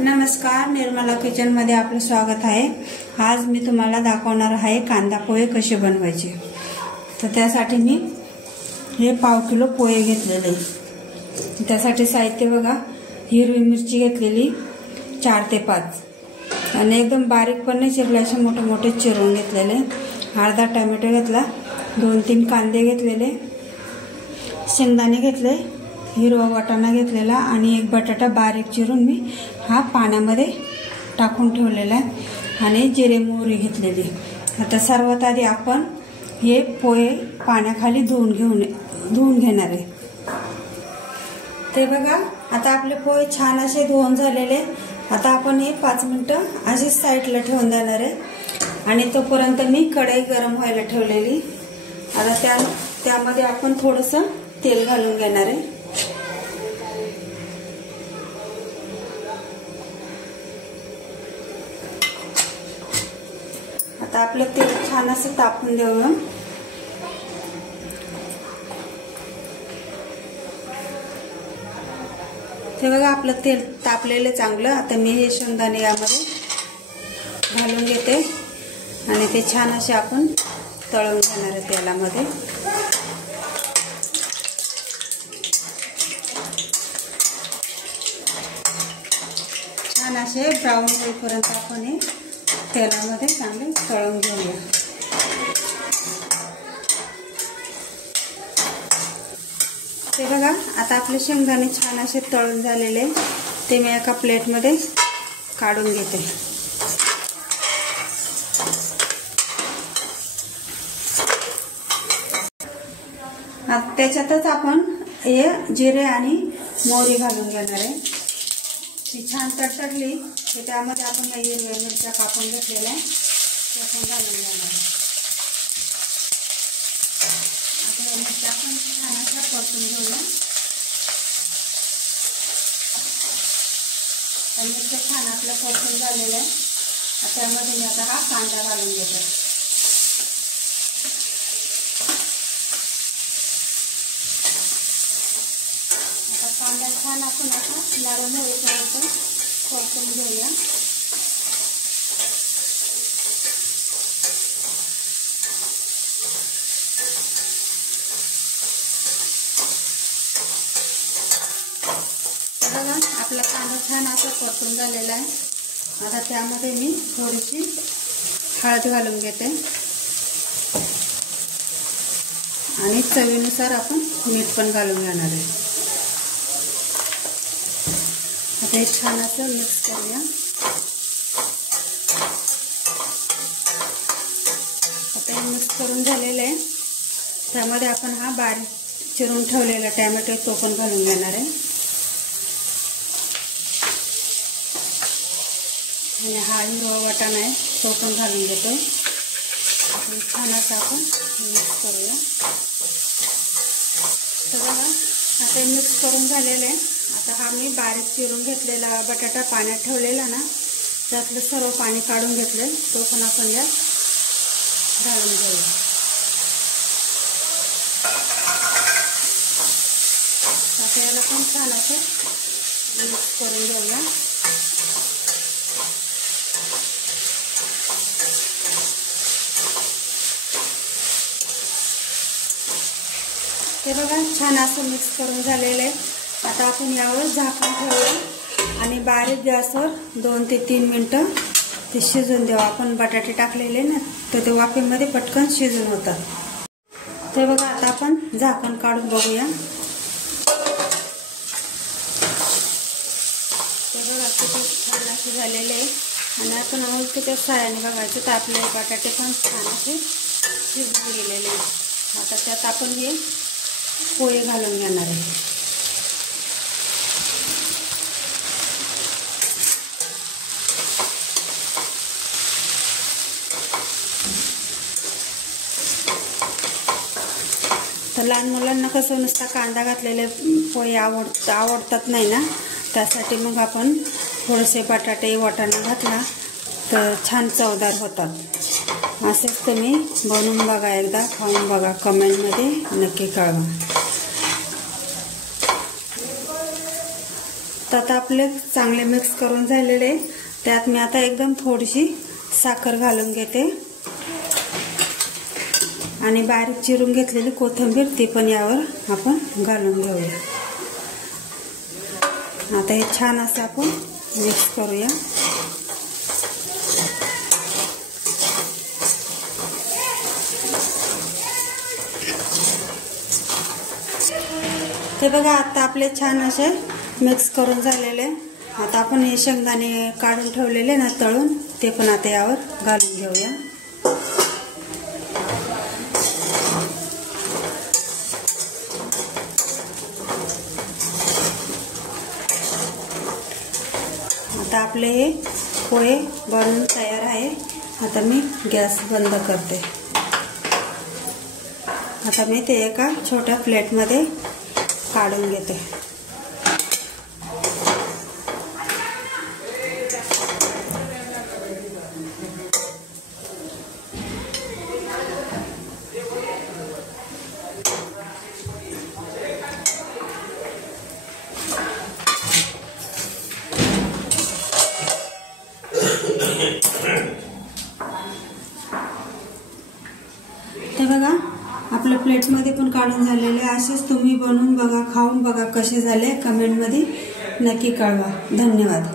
नमस्कार, निर्मला किचन मध्ये आपलं स्वागत आहे। आज मी तुम्हाला दाखवणार आहे कांदा पोहे कसे बनवायचे। तर त्यासाठी मी हे पाव किलो पोहे घेतलेले। त्यासाठी साहित्य बघा, हिरवी मिरची घेतलेली 4 ते 5 आणि एकदम बारीक पण नाही चिरले, असे मोठे मोठे चिरून घेतलेले। अर्धा टोमॅटो घेतला, 2-3 कांदे घेतलेले, शेंगदाणे घेतले, हिरवा वाटाणा घेतलेला आणि एक बटाटा बारीक चिरून मी हा पाण्यामध्ये टाकून ठेवलेला आहे आणि जिरे मोहरी घेतलेली। आता सर्वात आधी आपण हे पोहे पाण्याखाली धुवून घेणार आहे। ते बघा, आता आपले पोहे छान असे धुवून झालेले। आता आपण हे 5 मिनिटं अशी साईडला ठेवून देणार आहे आणि तोपर्यंत मी कढई गरम व्हायला ठेवलेली। आता त्यामध्ये आपण थोडंसं तेल घालून घेणार आहे। आता आपलं तेल छान असं तापून देऊया। ते बघा, आपलं तेल तापलेलं चांगलं। आता मी हे शेंगदाणे यामध्ये घालून घेते आणि ते छान असे आपण तळून घेणार आहे तेलामध्ये। छान असे ब्राऊन होईपर्यंत आपण हे तेलामध्ये चांगले तळून घेऊया। ते बघा, आता आपले शेंगदाणे छान असे तळून झालेले, ते मी एका प्लेटमध्ये काढून घेते। आता त्याच्यातच आपण हे जिरे आणि मोहरी घालून घेणार आहे। ती छान तडतडली की त्यामध्ये आपण हिरव्या मिरच्या कापून घेतलेल्या त्या पण घालून घेणार आहे। आता मिरच्या पण छान अशा परतून घेऊया। मिरच्या छान आपल्या परतून झालेल्या आहे। आता त्यामध्ये मी आता हा कांदा घालून घेते। आता कांदा छान आपण आता नरम होईपर्यंत परतून घेऊया। बघा, आपला कांदा छान असा परतून झालेला आहे। आता त्यामध्ये मी थोडीशी हळद घालून घेते आणि चवीनुसार आपण मीठ पण घालून घेणार आहे। आता हे छान असं मिक्स करूया। आता हे मिक्स करून झालेलं आहे, त्यामध्ये आपण हा बारीक चिरून ठेवलेला टोमॅटो तो पण घालून घेणार आहे आणि हा हिरवा वाटाणा आहे तो पण घालून घेतो आणि छान असं आपण मिक्स करूया। तर बघा, आता मिक्स करून झालेलं आहे। आता हा मी बारीक चिरून घेतलेला बटाटा पाण्यात ठेवलेला ना, त्यातलं सर्व पाणी काढून घेतलं, तो पण आपण यात घालून घेऊया। आता याला पण छान असं मिक्स करून घेऊया। ते बघा, छान असं मिक्स करून झालेलं आहे। आता आपण यावर झाकण ठेवूया आणि बारीक गॅसवर 2 ते 3 मिनिटं ते शिजून देऊ। आपण बटाटे टाकलेले ना, तर ते वाफेमध्ये पटकन शिजून होतात। ते बघा, आता आपण झाकण काढून बघूया। ते बघा, किती छान असे झालेले आहे आणि आपण त्याच्या साह्याने बघायचं तर आपले बटाटे पण छान असे शिजून गेलेले आहेत। आता त्यात आपण हे पोहे घालून घेणार आहे। तर लहान मुलांना कसं नुसता कांदा घातलेले पोहे आवडतात नाही ना, त्यासाठी मग आपण थोडेसे बटाटे वाटाणा घातला तर छान चवदार होतात। असेच तुम्ही बनवून बघा, एकदा खाऊन बघा, कमेंटमध्ये नक्की कळवा। तर आता आपले चांगले मिक्स करून झालेले, त्यात मी आता एकदम थोडीशी साखर घालून घेते आणि बारीक चिरून घेतलेली कोथिंबीर ती पण यावर आपण घालून घेऊया। आता हे छान असं आपण मिक्स करूया। ते बघा आता आपले छान असे मिक्स करून झालेले। आता आपण हे शेंगदाणे काढून ठेवलेले ना तळून, ते पण आता यावर घालून घेऊया। आता आपले हे पोहे बनवून तयार आहे। आता मी गॅस बंद करते। आता मी ते एका छोट्या प्लेटमध्ये काढून घेते। ते बघा आपल्या प्लेटमध्ये पण काढून झालेले। असेच तुम्ही बनवून बघा, खाऊन बघा, कसे झाले कमेंटमध्ये नक्की कळवा। धन्यवाद।